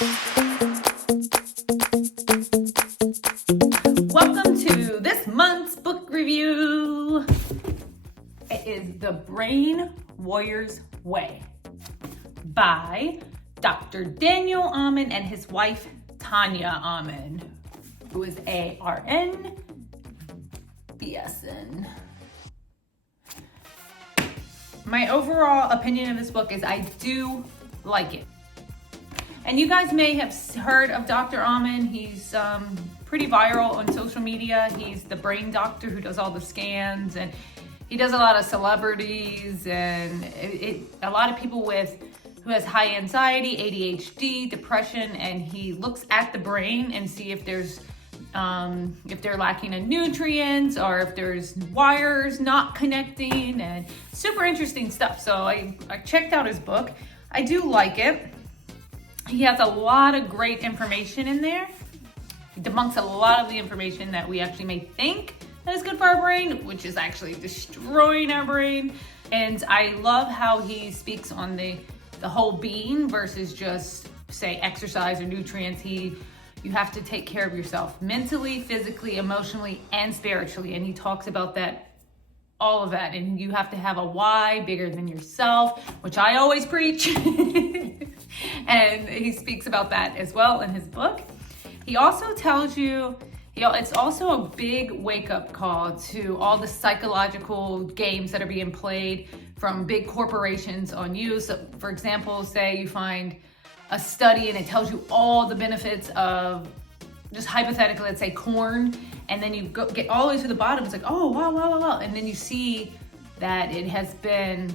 Welcome to this month's book review. It is The Brain Warrior's Way by Dr. Daniel Amen and his wife, Tana Amen, who is ARN BSN. My overall opinion of this book is I do like it. And you guys may have heard of Dr. Amen. He's pretty viral on social media. He's the brain doctor who does all the scans, and he does a lot of celebrities and a lot of people who has high anxiety, ADHD, depression, and he looks at the brain and see if they're lacking in nutrients or if there's wires not connecting, and super interesting stuff. So I checked out his book. I do like it. He has a lot of great information in there. He debunks a lot of the information that we actually may think that is good for our brain, which is actually destroying our brain. And I love how he speaks on the whole being versus just say exercise or nutrients. You have to take care of yourself mentally, physically, emotionally, and spiritually. And he talks about that, all of that. And you have to have a why bigger than yourself, which I always preach. And he speaks about that as well in his book. He also tells you, it's also a big wake-up call to all the psychological games that are being played from big corporations on you. So, for example, say you find a study and it tells you all the benefits of, just hypothetically, let's say corn, and then you get all the way to the bottom. It's like, oh, wow. And then you see that it has been,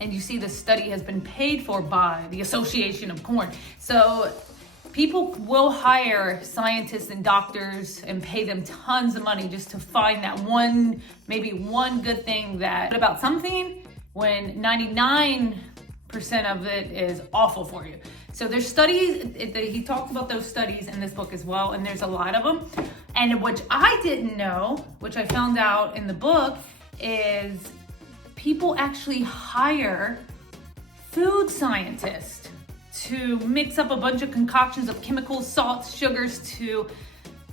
and you see the study has been paid for by the Association of Corn. So people will hire scientists and doctors and pay them tons of money just to find that maybe one good thing about something, when 99% of it is awful for you. So there's studies, he talks about those studies in this book as well, and there's a lot of them. And which I didn't know, which I found out in the book, is people actually hire food scientists to mix up a bunch of concoctions of chemicals, salts, sugars to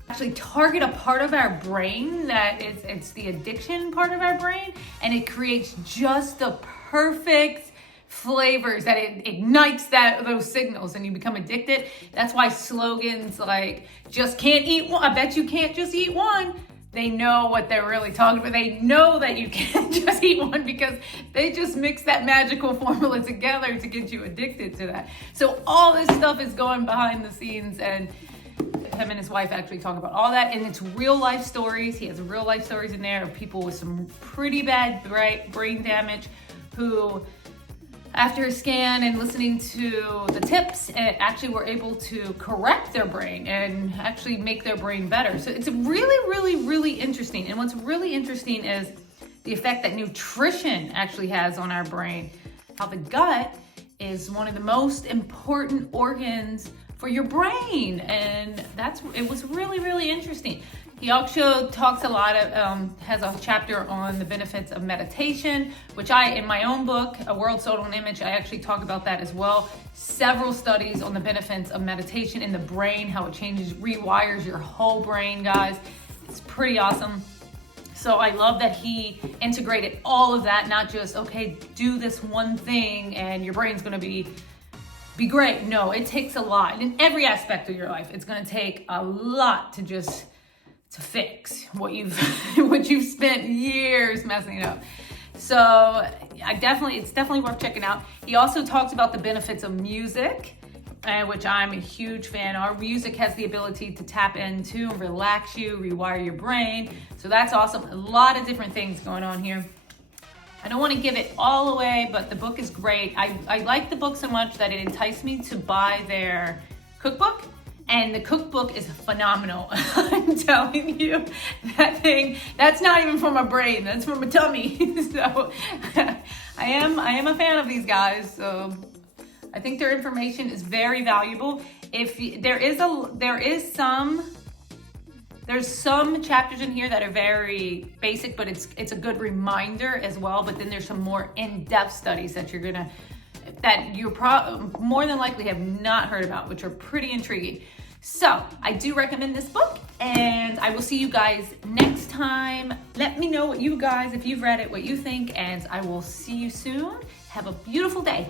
actually target a part of our brain it's the addiction part of our brain, and it creates just the perfect flavors that it ignites those signals and you become addicted. That's why slogans like just can't eat one, I bet you can't just eat one. They know what they're really talking about. They know that you can't just eat one because they just mix that magical formula together to get you addicted to that. So all this stuff is going behind the scenes, and him and his wife actually talk about all that, and it's real life stories. He has real life stories in there of people with some pretty bad brain damage who, after a scan and listening to the tips, actually were able to correct their brain and actually make their brain better. So it's really interesting. And what's really interesting is the effect that nutrition actually has on our brain. How the gut is one of the most important organs for your brain. And it was really interesting. He also talks a lot has a chapter on the benefits of meditation, which in my own book, A World Sold on Image, I actually talk about that as well. Several studies on the benefits of meditation in the brain, how it rewires your whole brain, guys. It's pretty awesome. So I love that he integrated all of that, not just, okay, do this one thing and your brain's gonna be great. No, it takes a lot. In every aspect of your life, it's gonna take a lot to fix what you've spent years messing up. So it's definitely worth checking out. He also talks about the benefits of music, which I'm a huge fan. Our music has the ability to tap into, relax you, rewire your brain. So that's awesome. A lot of different things going on here. I don't want to give it all away, but the book is great. I like the book so much that it enticed me to buy their cookbook. And the cookbook is phenomenal. I'm telling you, that's not even for my brain, that's for my tummy. So I am a fan of these guys. So I think their information is very valuable. There's some chapters in here that are very basic, but it's a good reminder as well. But then there's some more in-depth studies that you're gonna that you're more than likely have not heard about, which are pretty intriguing. So I do recommend this book, and I will see you guys next time. Let me know what you guys, if you've read it, what you think, and I will see you soon. Have a beautiful day.